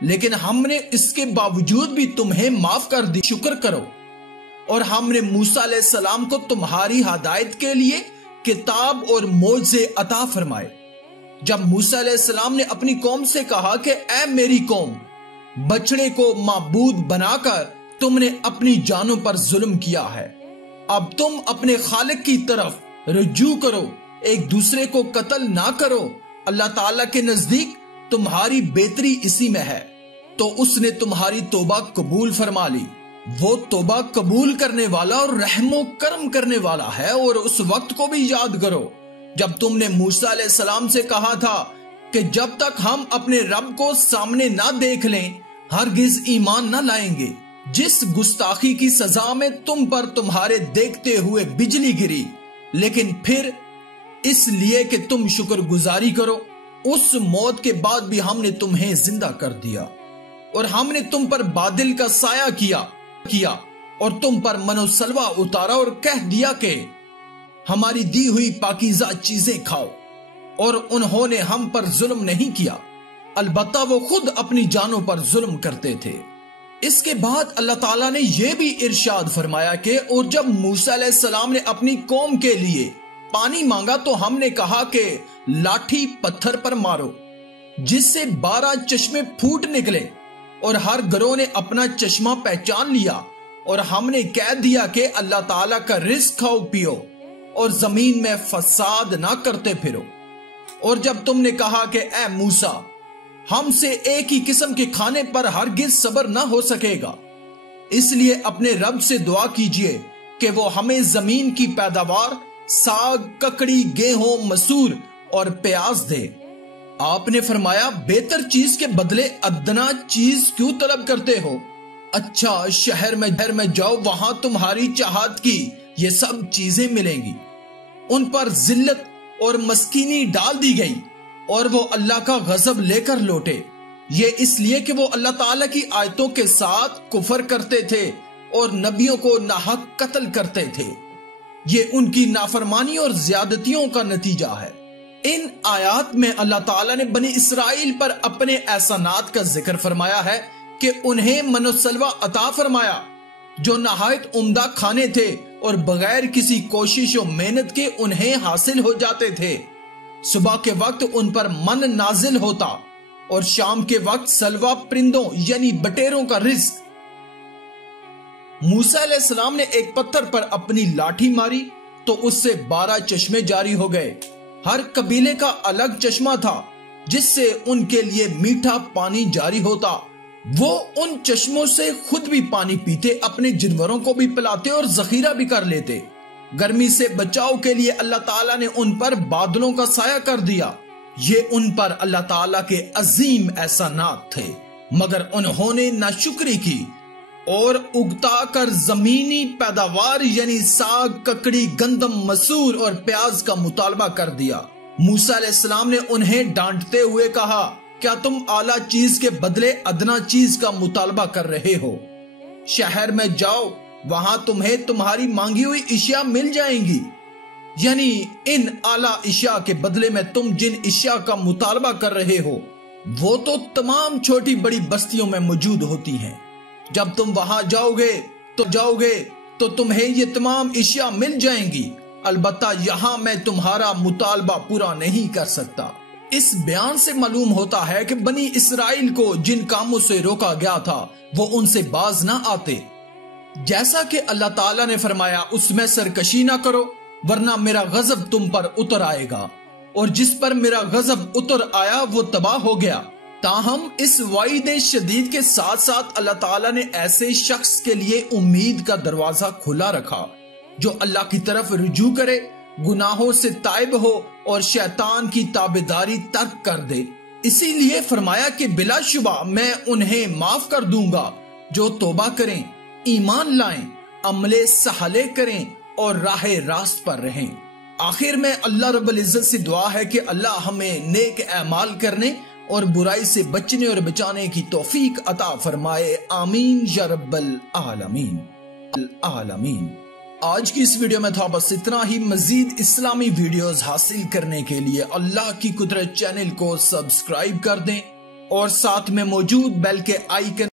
لیکن ہم نے اس کے باوجود بھی تمہیں معاف کر دی، شکر کرو۔ اور ہم نے موسیٰ علیہ السلام کو تمہاری ہدایت کے لیے کتاب اور معجزے عطا فرمائے۔ جب موسیٰ علیہ السلام نے اپنی قوم سے کہا کہ اے میری قوم، بچڑے کو معبود بنا کر تم نے اپنی جانوں پر ظلم کیا ہے، اب تم اپنے خالق کی طرف رجوع کرو، ایک دوسرے کو قتل نہ کرو، اللہ تعالیٰ کے نزدیک تمہاری بہتری اسی میں ہے۔ تو اس نے تمہاری توبہ قبول فرما لی، وہ توبہ قبول کرنے والا اور رحم و کرم کرنے والا ہے۔ اور اس وقت کو بھی یاد کرو جب تم نے موسیٰ علیہ السلام سے کہا تھا کہ جب تک ہم اپنے رب کو سامنے نہ دیکھ لیں ہرگز ایمان نہ لائیں گے۔ جس گستاخی کی سزا میں تم پر تمہارے دیکھتے ہوئے بجلی گری، لیکن پھر اس لیے کہ تم شکر گزاری کرو، اس موت کے بعد بھی ہم نے تمہیں زندہ کر دیا، اور ہم نے تم پر بادل کا سایہ کیا اور تم پر من و سلوہ اتارا اور کہہ دیا کہ ہماری دی ہوئی پاکیزہ چیزیں کھاؤ، اور انہوں نے ہم پر ظلم نہیں کیا، البتہ وہ خود اپنی جانوں پر ظلم کرتے تھے۔ اس کے بعد اللہ تعالیٰ نے یہ بھی ارشاد فرمایا کہ اور جب موسیٰ علیہ السلام نے اپنی قوم کے لیے پانی مانگا تو ہم نے کہا کہ لاٹھی پتھر پر مارو، جس سے 12 چشمے پھوٹ نکلے، اور ہر گروہ نے اپنا چشمہ پہچان لیا، اور ہم نے کہہ دیا کہ اللہ تعالیٰ کا رزق کھاؤ پیو اور زمین میں فساد نہ کرتے پھرو۔ اور جب تم نے کہا کہ اے موسیٰ، ہم سے ایک ہی قسم کے کھانے پر ہرگز صبر نہ ہو سکے گا، اس لیے اپنے رب سے دعا کیجئے کہ وہ ہمیں زمین کی پیداوار، ساگ، ککڑی، گیہوں، مسور اور پیاز دے۔ آپ نے فرمایا بہتر چیز کے بدلے ادنا چیز کیوں طلب کرتے ہو؟ اچھا شہر میں جاؤ، وہاں تمہاری چاہت کی یہ سب چیزیں ملیں گی۔ ان پر ذلت اور مسکینی ڈال دی گئی اور وہ اللہ کا غضب لے کر لوٹے، یہ اس لیے کہ وہ اللہ تعالیٰ کی آیتوں کے ساتھ کفر کرتے تھے اور نبیوں کو ناحق قتل کرتے تھے۔ یہ ان کی نافرمانی اور زیادتیوں کا نتیجہ ہے۔ ان آیات میں اللہ تعالیٰ نے بنی اسرائیل پر اپنے احسانات کا ذکر فرمایا ہے کہ انہیں من و سلوہ عطا فرمایا جو نہایت عمدہ کھانے تھے اور بغیر کسی کوشش و محنت کے انہیں حاصل ہو جاتے تھے۔ صبح کے وقت ان پر من نازل ہوتا اور شام کے وقت سلوہ پرندوں یعنی بٹیروں کا رزق۔ موسیٰ علیہ السلام نے ایک پتھر پر اپنی لاٹھی ماری تو اس سے 12 چشمے جاری ہو گئے۔ ہر قبیلے کا الگ چشمہ تھا جس سے ان کے لیے میٹھا پانی جاری ہوتا۔ وہ ان چشموں سے خود بھی پانی پیتے، اپنے جانوروں کو بھی پلاتے اور ذخیرہ بھی کر لیتے۔ گرمی سے بچاؤ کے لیے اللہ تعالیٰ نے ان پر بادلوں کا سایہ کر دیا۔ یہ ان پر اللہ تعالیٰ کے عظیم احسانات تھے، مگر انہوں نے ناشکری کی اور اگتا کر زمینی پیداوار یعنی ساگ، ککڑی، گندم، مسور اور پیاز کا مطالبہ کر دیا۔ موسیٰ علیہ السلام نے انہیں ڈانٹتے ہوئے کہا کیا تم اعلیٰ چیز کے بدلے ادنا چیز کا مطالبہ کر رہے ہو؟ شہر میں جاؤ، وہاں تمہیں تمہاری مانگی ہوئی اشیاء مل جائیں گی، یعنی ان اعلیٰ اشیاء کے بدلے میں تم جن اشیاء کا مطالبہ کر رہے ہو وہ تو تمام چھوٹی بڑی بستیوں میں موجود ہوتی ہیں۔ جب تم وہاں جاؤ گے تو تمہیں یہ تمام اشیاء مل جائیں گی، البتہ یہاں میں تمہارا مطالبہ پورا نہیں کر سکتا۔ اس بیان سے معلوم ہوتا ہے کہ بنی اسرائیل کو جن کاموں سے روکا گیا تھا وہ ان سے باز نہ آتے، جیسا کہ اللہ تعالیٰ نے فرمایا اس میں سرکشی نہ کرو ورنہ میرا غضب تم پر اتر آئے گا، اور جس پر میرا غضب اتر آیا وہ تباہ ہو گیا۔ تاہم اس وعید شدید کے ساتھ ساتھ اللہ تعالیٰ نے ایسے شخص کے لیے امید کا دروازہ کھلا رکھا جو اللہ کی طرف رجوع کرے، گناہوں سے تائب ہو اور شیطان کی تابعداری ترک کر دے۔ اسی لیے فرمایا کہ بلا شبہ میں انہیں معاف کر دوں گا جو توبہ کریں، ایمان لائیں، عمل صالح کریں اور راہ راست پر رہیں۔ آخر میں اللہ رب العزت سے دعا ہے کہ اللہ ہمیں نیک اعمال کرنے اور برائی سے بچنے اور بچانے کی توفیق عطا فرمائے، آمین یا رب العالمین۔ آج کی اس ویڈیو میں تھا بس اتنا ہی۔ مزید اسلامی ویڈیوز حاصل کرنے کے لیے اللہ کی قدرت چینل کو سبسکرائب کر دیں اور ساتھ میں موجود بیل کے آئیکن